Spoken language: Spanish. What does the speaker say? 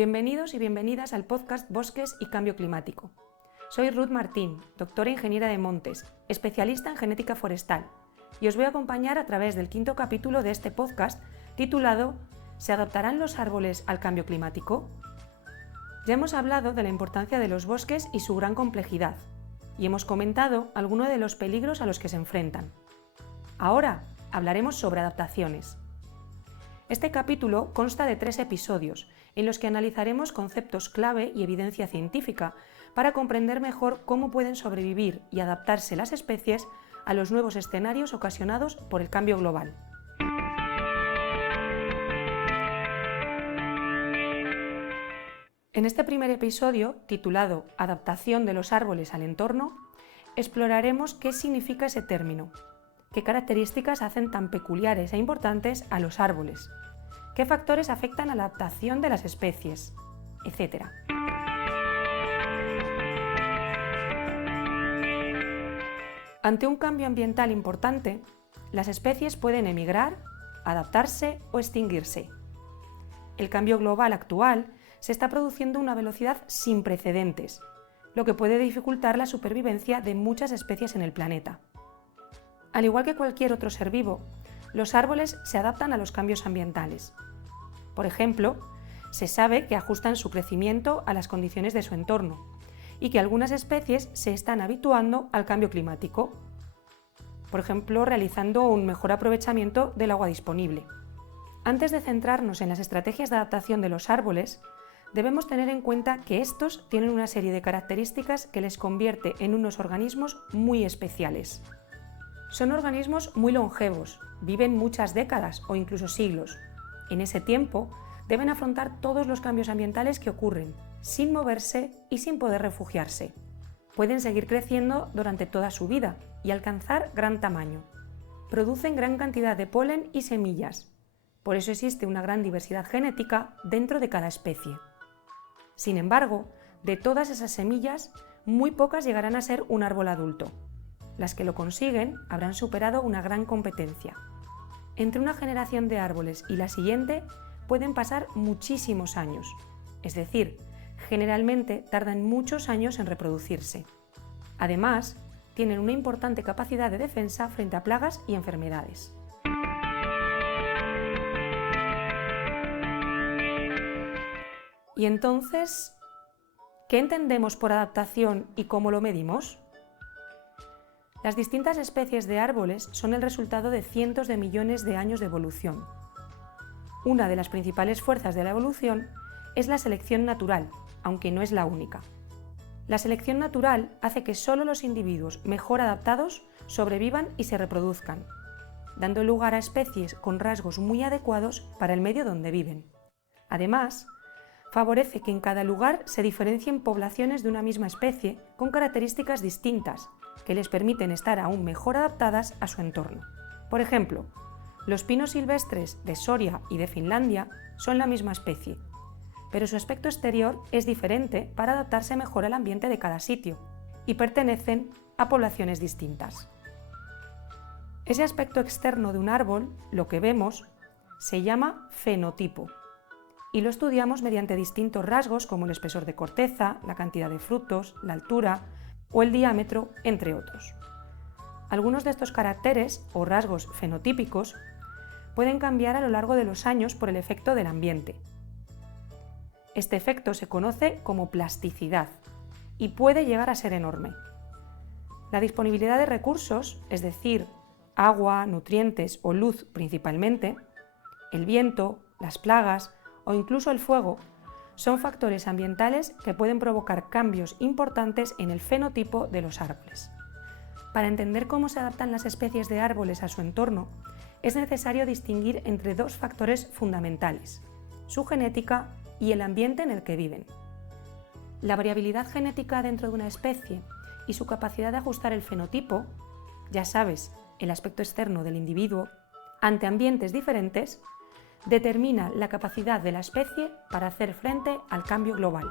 Bienvenidos y bienvenidas al podcast Bosques y Cambio Climático. Soy Ruth Martín, doctora ingeniera de montes, especialista en genética forestal, y os voy a acompañar a través del 5º capítulo de este podcast titulado ¿Se adaptarán los árboles al cambio climático? Ya hemos hablado de la importancia de los bosques y su gran complejidad, y hemos comentado algunos de los peligros a los que se enfrentan. Ahora hablaremos sobre adaptaciones. Este capítulo consta de 3 episodios, en los que analizaremos conceptos clave y evidencia científica para comprender mejor cómo pueden sobrevivir y adaptarse las especies a los nuevos escenarios ocasionados por el cambio global. En este primer episodio, titulado Adaptación de los árboles al entorno, exploraremos qué significa ese término, qué características hacen tan peculiares e importantes a los árboles, qué factores afectan a la adaptación de las especies, etc. Ante un cambio ambiental importante, las especies pueden emigrar, adaptarse o extinguirse. El cambio global actual se está produciendo a una velocidad sin precedentes, lo que puede dificultar la supervivencia de muchas especies en el planeta. Al igual que cualquier otro ser vivo, los árboles se adaptan a los cambios ambientales. Por ejemplo, se sabe que ajustan su crecimiento a las condiciones de su entorno y que algunas especies se están habituando al cambio climático, por ejemplo, realizando un mejor aprovechamiento del agua disponible. Antes de centrarnos en las estrategias de adaptación de los árboles, debemos tener en cuenta que estos tienen una serie de características que les convierte en unos organismos muy especiales. Son organismos muy longevos, viven muchas décadas o incluso siglos. En ese tiempo, deben afrontar todos los cambios ambientales que ocurren, sin moverse y sin poder refugiarse. Pueden seguir creciendo durante toda su vida y alcanzar gran tamaño. Producen gran cantidad de polen y semillas. Por eso existe una gran diversidad genética dentro de cada especie. Sin embargo, de todas esas semillas, muy pocas llegarán a ser un árbol adulto. Las que lo consiguen habrán superado una gran competencia. Entre una generación de árboles y la siguiente pueden pasar muchísimos años, es decir, generalmente tardan muchos años en reproducirse. Además, tienen una importante capacidad de defensa frente a plagas y enfermedades. Y entonces, ¿qué entendemos por adaptación y cómo lo medimos? Las distintas especies de árboles son el resultado de cientos de millones de años de evolución. Una de las principales fuerzas de la evolución es la selección natural, aunque no es la única. La selección natural hace que solo los individuos mejor adaptados sobrevivan y se reproduzcan, dando lugar a especies con rasgos muy adecuados para el medio donde viven. Además, favorece que en cada lugar se diferencien poblaciones de una misma especie con características distintas, que les permiten estar aún mejor adaptadas a su entorno. Por ejemplo, los pinos silvestres de Soria y de Finlandia son la misma especie, pero su aspecto exterior es diferente para adaptarse mejor al ambiente de cada sitio y pertenecen a poblaciones distintas. Ese aspecto externo de un árbol, lo que vemos, se llama fenotipo y lo estudiamos mediante distintos rasgos como el espesor de corteza, la cantidad de frutos, la altura o el diámetro, entre otros. Algunos de estos caracteres o rasgos fenotípicos pueden cambiar a lo largo de los años por el efecto del ambiente. Este efecto se conoce como plasticidad y puede llegar a ser enorme. La disponibilidad de recursos, es decir, agua, nutrientes o luz principalmente, el viento, las plagas o incluso el fuego, son factores ambientales que pueden provocar cambios importantes en el fenotipo de los árboles. Para entender cómo se adaptan las especies de árboles a su entorno, es necesario distinguir entre 2 factores fundamentales: su genética y el ambiente en el que viven. La variabilidad genética dentro de una especie y su capacidad de ajustar el fenotipo, ya sabes, el aspecto externo del individuo, ante ambientes diferentes, determina la capacidad de la especie para hacer frente al cambio global.